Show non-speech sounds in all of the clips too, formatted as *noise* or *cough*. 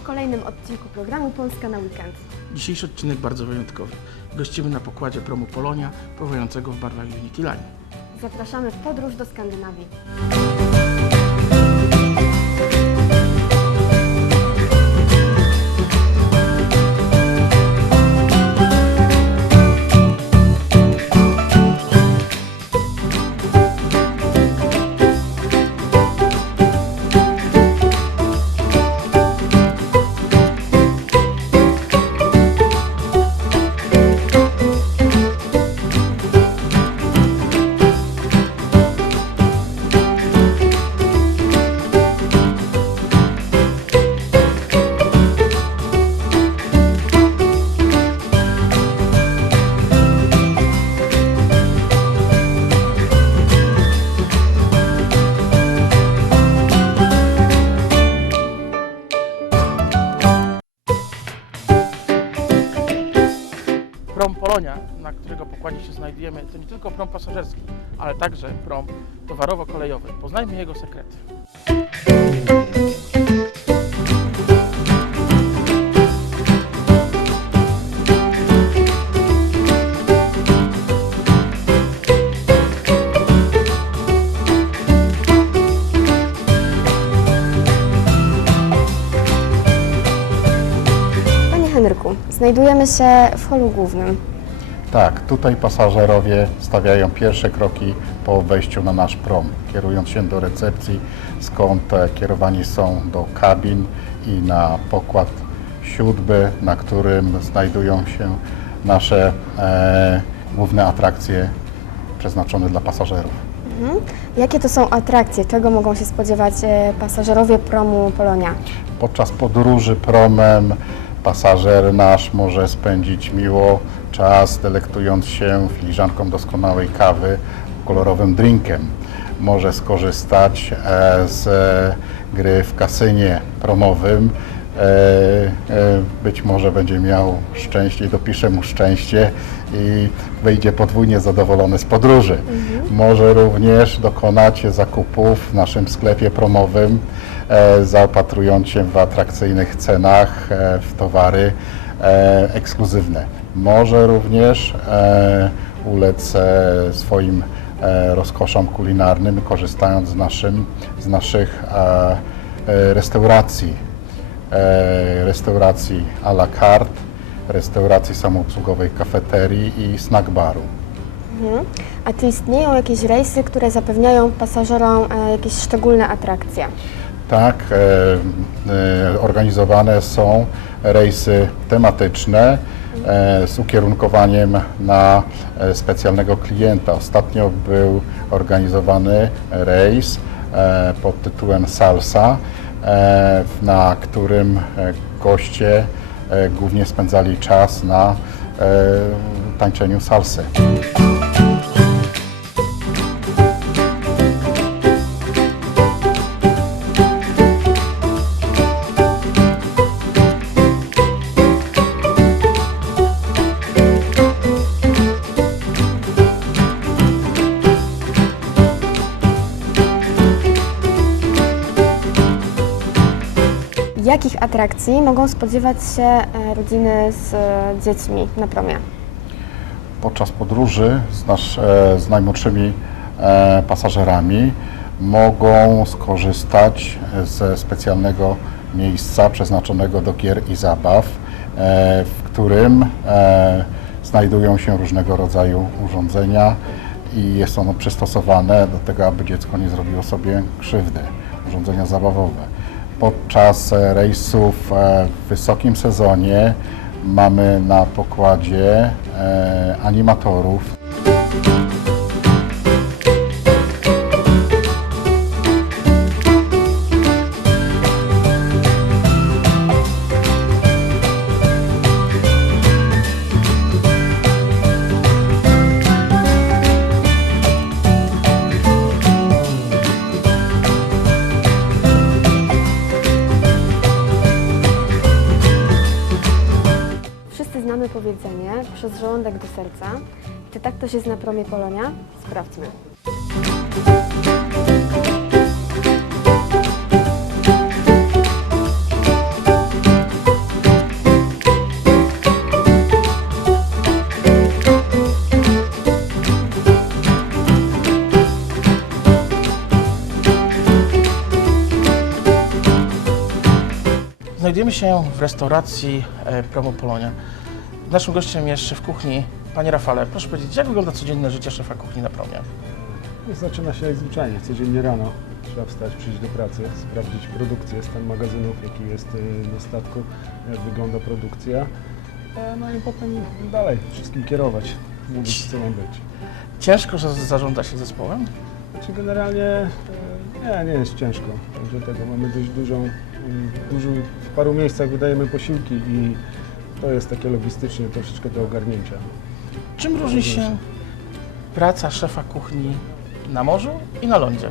kolejnym odcinku programu Polska na weekend. Dzisiejszy odcinek bardzo wyjątkowy. Gościmy na pokładzie promu Polonia, pływającego w barwach Unity Line. Zapraszamy w podróż do Skandynawii. Pasażerski, ale także prom towarowo-kolejowy. Poznajmy jego sekrety. Panie Henryku, znajdujemy się w holu głównym. Tak, tutaj pasażerowie stawiają pierwsze kroki po wejściu na nasz prom, kierując się do recepcji, skąd kierowani są do kabin i na pokład siódmy, na którym znajdują się nasze e, główne atrakcje przeznaczone dla pasażerów. Mhm. Jakie to są atrakcje? Czego mogą się spodziewać e, pasażerowie promu Polonia? Podczas podróży promem pasażer nasz może spędzić miło czas, delektując się filiżanką doskonałej kawy, kolorowym drinkiem. Może skorzystać e, z e, gry w kasynie promowym. E, Być może będzie miał szczęście dopisze mu szczęście i wyjdzie podwójnie zadowolony z podróży. Może również dokonać zakupów w naszym sklepie promowym, zaopatrując się w atrakcyjnych cenach e, w towary e, ekskluzywne. Może również e, ulec e, swoim e, rozkoszom kulinarnym, korzystając z, naszym, z naszych e, e, restauracji. E, restauracji à la carte, restauracji samoobsługowej kafeterii i snack baru. Mhm. A czy istnieją jakieś rejsy, które zapewniają pasażerom e, jakieś szczególne atrakcje? Tak, e, e, organizowane są rejsy tematyczne e, z ukierunkowaniem na specjalnego klienta. Ostatnio był organizowany rejs pod tytułem Salsa, na którym goście głównie spędzali czas na tańczeniu salsy. Jakich atrakcji mogą spodziewać się e, rodziny z e, dziećmi na promie? podczas podróży z, nasz, e, z najmłodszymi pasażerami mogą skorzystać ze specjalnego miejsca przeznaczonego do gier i zabaw, w którym znajdują się różnego rodzaju urządzenia i jest ono przystosowane do tego, aby dziecko nie zrobiło sobie krzywdy. Urządzenia zabawowe. Podczas e, rejsów e, w wysokim sezonie mamy na pokładzie e, animatorów. Coś jest na promie Polonia? Sprawdźmy. Znajdujemy się w restauracji e, Promo Polonia. Naszym gościem jest w kuchni Panie Rafale, proszę powiedzieć, jak wygląda codzienne życie szefa kuchni na promie? No, Zaczyna się jak zwyczajnie, codziennie rano. Trzeba wstać, przyjść do pracy, sprawdzić produkcję, stan magazynów, jaki jest y, na statku, jak wygląda produkcja. E, No i potem dalej wszystkim kierować, mówić co ma być. Ciężko, że zarządza się zespołem? Znaczy generalnie e, nie, nie jest ciężko. Także tego mamy dość dużą, dużo, w paru miejscach wydajemy posiłki i to jest takie logistycznie troszeczkę do ogarnięcia. Czym różni się praca szefa kuchni na morzu i na lądzie?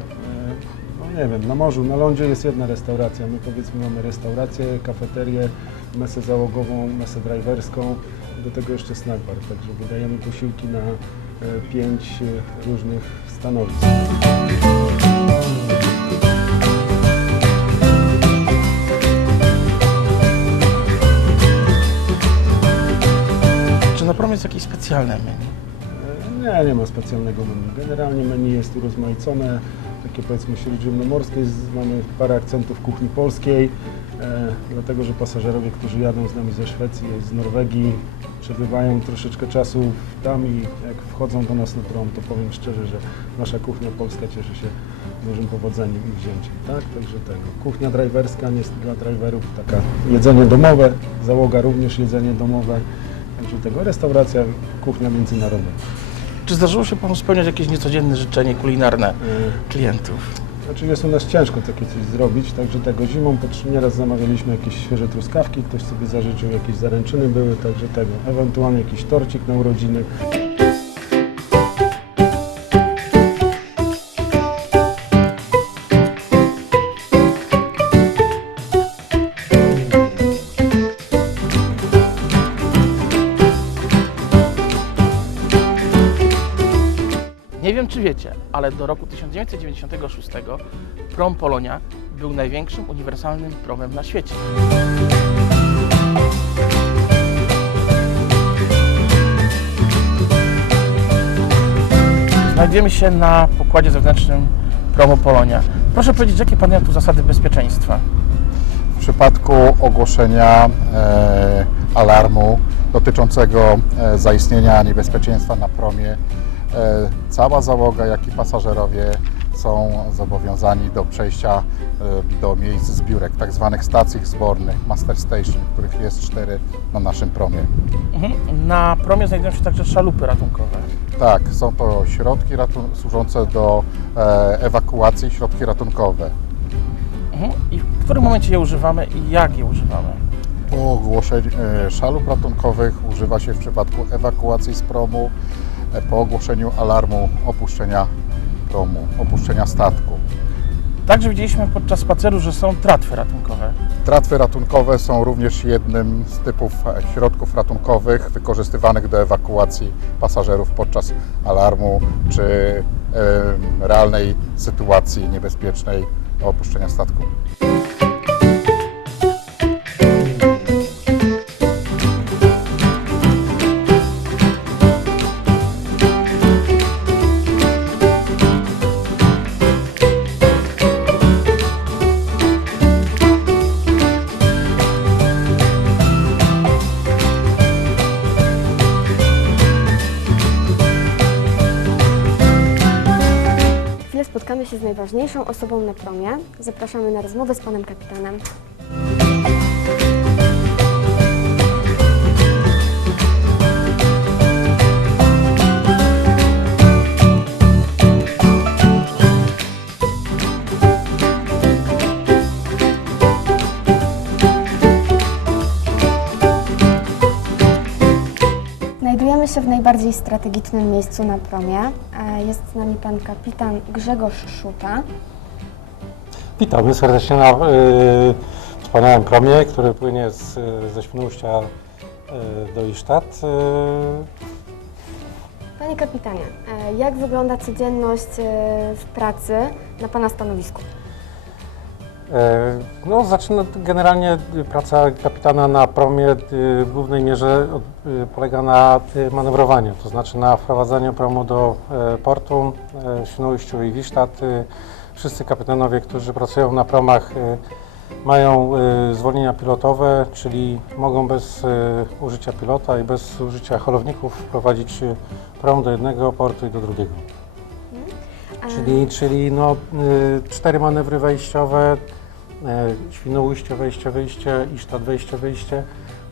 No nie wiem, na morzu, na lądzie jest jedna restauracja. My powiedzmy mamy restaurację, kafeterię, mesę załogową, mesę driverską, do tego jeszcze snack bar. Także wydajemy posiłki na e, pięć e, różnych stanowisk. Jest jakieś specjalne menu? E, Nie, nie ma specjalnego menu. Generalnie menu jest urozmaicone, takie powiedzmy śródziemnomorskie, mamy parę akcentów kuchni polskiej, e, dlatego że pasażerowie, którzy jadą z nami ze Szwecji, z Norwegii, przebywają troszeczkę czasu tam i jak wchodzą do nas na prom, to powiem szczerze, że nasza kuchnia polska cieszy się dużym powodzeniem i wzięciem, tak? Także tego. Kuchnia driverska jest dla driverów taka jedzenie domowe, załoga również jedzenie domowe, także tego. Restauracja, kuchnia międzynarodowa. Czy zdarzyło się Panu spełniać jakieś niecodzienne życzenie kulinarne E, klientów? Znaczy jest u nas ciężko takie coś zrobić, także tego zimą pod- nieraz zamawialiśmy jakieś świeże truskawki, ktoś sobie zażyczył, jakieś zaręczyny były, także tego, ewentualnie jakiś torcik na urodziny. Ale do roku 1996 prom Polonia był największym uniwersalnym promem na świecie. Znajdujemy się na pokładzie zewnętrznym promu Polonia. Proszę powiedzieć, jakie panują tu zasady bezpieczeństwa? W przypadku ogłoszenia e, alarmu dotyczącego e, zaistnienia niebezpieczeństwa na promie, cała załoga, jak i pasażerowie są zobowiązani do przejścia e, do miejsc zbiórek, tak zwanych stacji zbornych, master station, których jest cztery na naszym promie. Mhm. Na promie znajdują się także szalupy ratunkowe. Tak, są to środki służące do e, ewakuacji, środki ratunkowe. Mhm. I w którym momencie je używamy i jak je używamy? Po ogłoszeniu e, szalup ratunkowych używa się w przypadku ewakuacji z promu, e, po ogłoszeniu alarmu opuszczenia promu, opuszczenia statku. Także widzieliśmy podczas spaceru, że są tratwy ratunkowe. Tratwy ratunkowe są również jednym z typów środków ratunkowych wykorzystywanych do ewakuacji pasażerów podczas alarmu czy realnej sytuacji niebezpiecznej opuszczenia statku. Najważniejszą osobą na promie. Zapraszamy na rozmowę z panem kapitanem. Najbardziej strategicznym miejscu na promie. E, Jest z nami pan kapitan Grzegorz Szuta. Witamy serdecznie na y, wspaniałym promie, który płynie z, ze Świnoujścia y, do Isztat. Y, Panie kapitanie, e, jak wygląda codzienność e, w pracy na pana stanowisku? Y, no, zaczyna generalnie praca kapitana na promie y, w głównej mierze y, polega na manewrowaniu, to znaczy na wprowadzaniu promu do portu Świnoujściu i Wisztat. Wszyscy kapitanowie, którzy pracują na promach mają zwolnienia pilotowe, czyli mogą bez użycia pilota i bez użycia holowników prowadzić y, prom do jednego portu i do drugiego. A, Czyli, czyli no, cztery manewry wejściowe, Świnoujście, wejście, wyjście i sztat wejście, wyjście,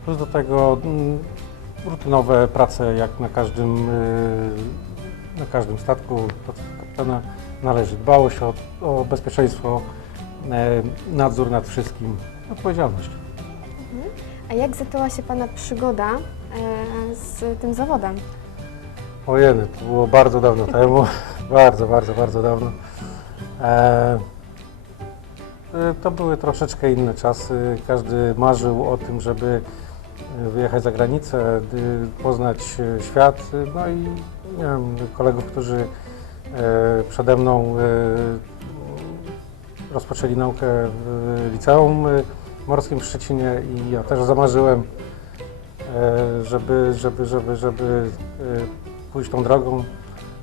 plus do tego mm, rutynowe prace jak na każdym, y, na każdym statku kapitana należy dbałość o, o bezpieczeństwo, y, nadzór nad wszystkim, odpowiedzialność. a jak zaczęła się Pana przygoda e, z tym zawodem? Ojeny, to było bardzo dawno temu, *laughs* bardzo, bardzo, bardzo dawno. E, e, to były troszeczkę inne czasy. Każdy marzył o tym, żeby e, wyjechać za granicę, y, poznać świat. No i miałem kolegów, którzy przede mną rozpoczęli naukę w liceum morskim w Szczecinie i ja też zamarzyłem, żeby, żeby, żeby, żeby pójść tą drogą,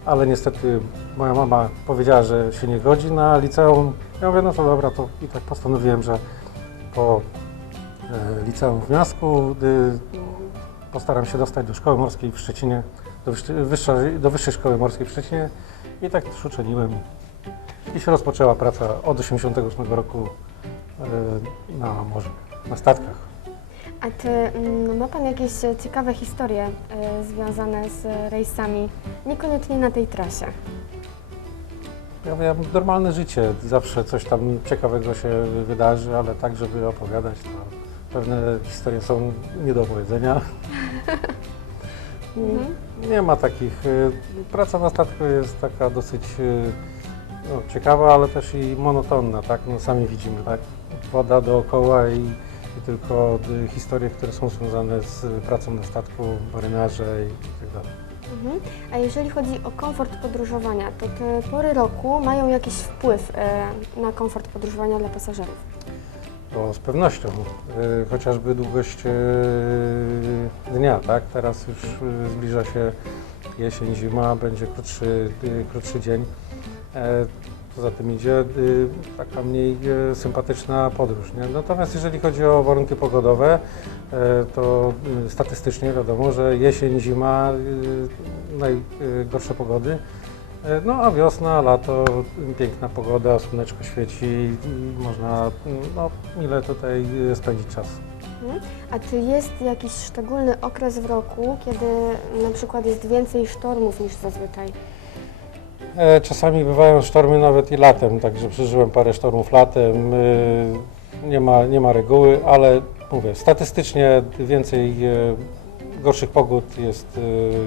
ale niestety moja mama powiedziała, że się nie godzi na liceum. Ja mówię, no to dobra, to i tak postanowiłem, że po e, liceum w Miasku y, postaram się dostać do szkoły morskiej w Szczecinie, do, wyższa, do Wyższej Szkoły Morskiej w Szczecinie i tak też uczyniłem. I się rozpoczęła praca od 1988 roku e, na morzu, na statkach. A czy mm, ma Pan jakieś e, ciekawe historie e, związane z e, rejsami, niekoniecznie na tej trasie? Ja miałem normalne życie, zawsze coś tam ciekawego się wydarzy, ale tak, żeby opowiadać, to pewne historie są nie do opowiedzenia. *laughs* Mhm. Nie ma takich. y, Praca na statku jest taka dosyć y, no, ciekawa, ale też i monotonna, tak? No, sami widzimy, tak? Woda dookoła i tylko y, historie, które są związane z pracą na statku, marynarze i, i tak dalej. Mhm. A jeżeli chodzi o komfort podróżowania, to te pory roku mają jakiś wpływ e, na komfort podróżowania dla pasażerów? To z pewnością, y, chociażby długość y, dnia, tak? Teraz już zbliża się jesień, zima, będzie krótszy, krótszy dzień. E, Poza tym idzie y, taka mniej y, sympatyczna podróż. Nie? Natomiast jeżeli chodzi o warunki pogodowe, e, to y, statystycznie wiadomo, że jesień, zima y, najgorsze pogody. No a wiosna, lato, piękna pogoda, słoneczko świeci można no, mile tutaj spędzić czas. Mhm. A czy jest jakiś szczególny okres w roku, kiedy na przykład jest więcej sztormów niż zazwyczaj? E, Czasami bywają sztormy nawet i latem, także przeżyłem parę sztormów latem. E, Nie ma, nie ma reguły, ale mówię, statystycznie więcej e, gorszych pogód jest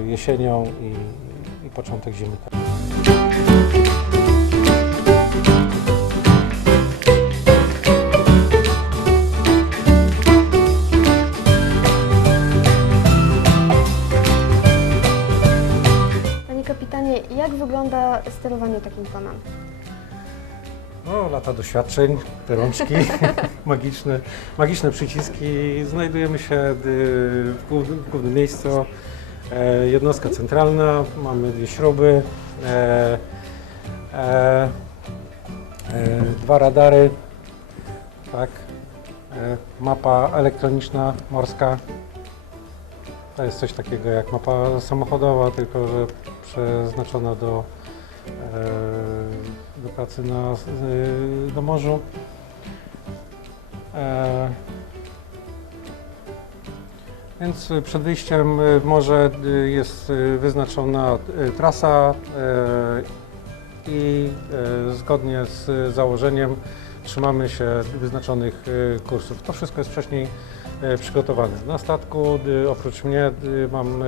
jesienią i, i początek zimy. Wygląda sterowanie takim tonem? No, lata doświadczeń, te rączki, *laughs* magiczne, magiczne przyciski. Znajdujemy się y, w głównym, w głównym miejscu. E, jednostka centralna, mamy dwie śruby, e, e, e, dwa radary, tak, e, mapa elektroniczna morska. To jest coś takiego jak mapa samochodowa, tylko że przeznaczona do do pracy na, na morzu. E, Więc przed wyjściem w morze jest wyznaczona trasa i zgodnie z założeniem trzymamy się wyznaczonych kursów. To wszystko jest wcześniej przygotowane. Na statku oprócz mnie mam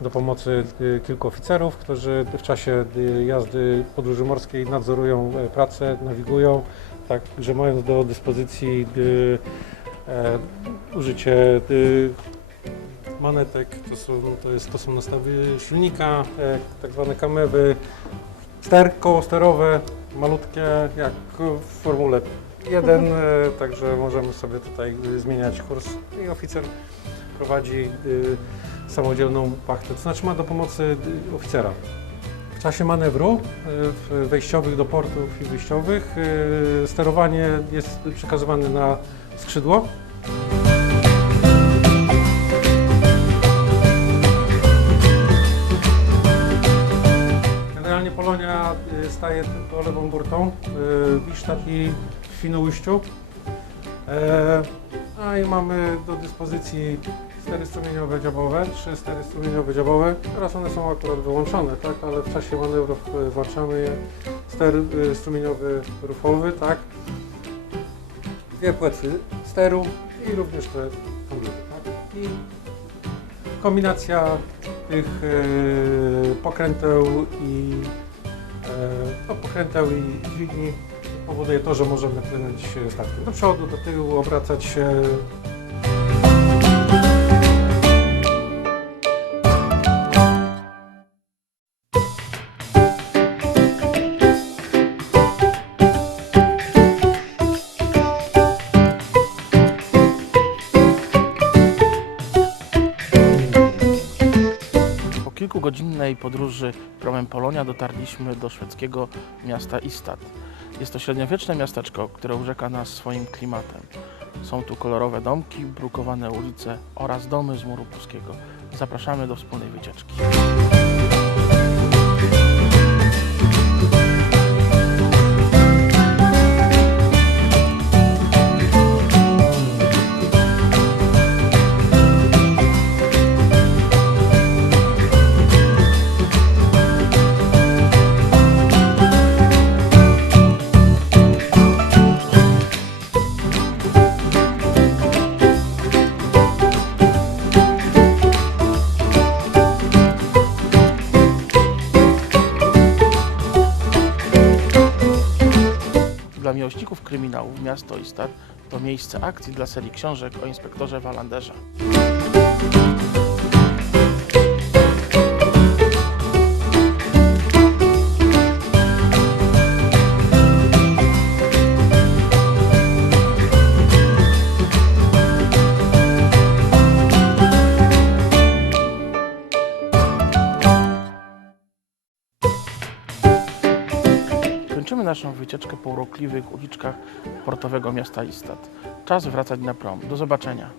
do pomocy y, kilku oficerów, którzy w czasie y, jazdy podróży morskiej nadzorują e, pracę, nawigują, tak, że mając do dyspozycji y, e, użycie manetek, to są, to, jest, to są nastawy silnika, e, tak zwane kamewy, ster, koło sterowe, malutkie, jak w Formule 1, e, także możemy sobie tutaj zmieniać kurs i oficer prowadzi samodzielną pachtę, to znaczy ma do pomocy oficera W czasie manewru w- wejściowych do portów i wyjściowych y, sterowanie jest przekazywane na skrzydło. Generalnie Polonia y, staje tylko lewą burtą, Wisztad i w Świnoujściu. E, i mamy do dyspozycji stery strumieniowe dziabowe, trzy stery strumieniowe dziabowe. Teraz one są akurat wyłączone, tak, ale w czasie manewrów y, włączamy je. Ster y, strumieniowy rufowy, tak. Dwie płetwy steru i również te hamowy, tak. I kombinacja tych y, pokręteł i e, no, pokręteł i dźwigni powoduje to, że możemy płynąć e, statkiem do przodu, do tyłu, obracać się. Kilkugodzinnej podróży promem Polonia dotarliśmy do szwedzkiego miasta Istad. Jest to średniowieczne miasteczko, które urzeka nas swoim klimatem. Są tu kolorowe domki, brukowane ulice oraz domy z muru pruskiego. Zapraszamy do wspólnej wycieczki. Miłośników kryminałów miasto Istad to miejsce akcji dla serii książek o inspektorze Walanderze. Wycieczkę po urokliwych uliczkach portowego miasta Istad. Czas wracać na prom. Do zobaczenia.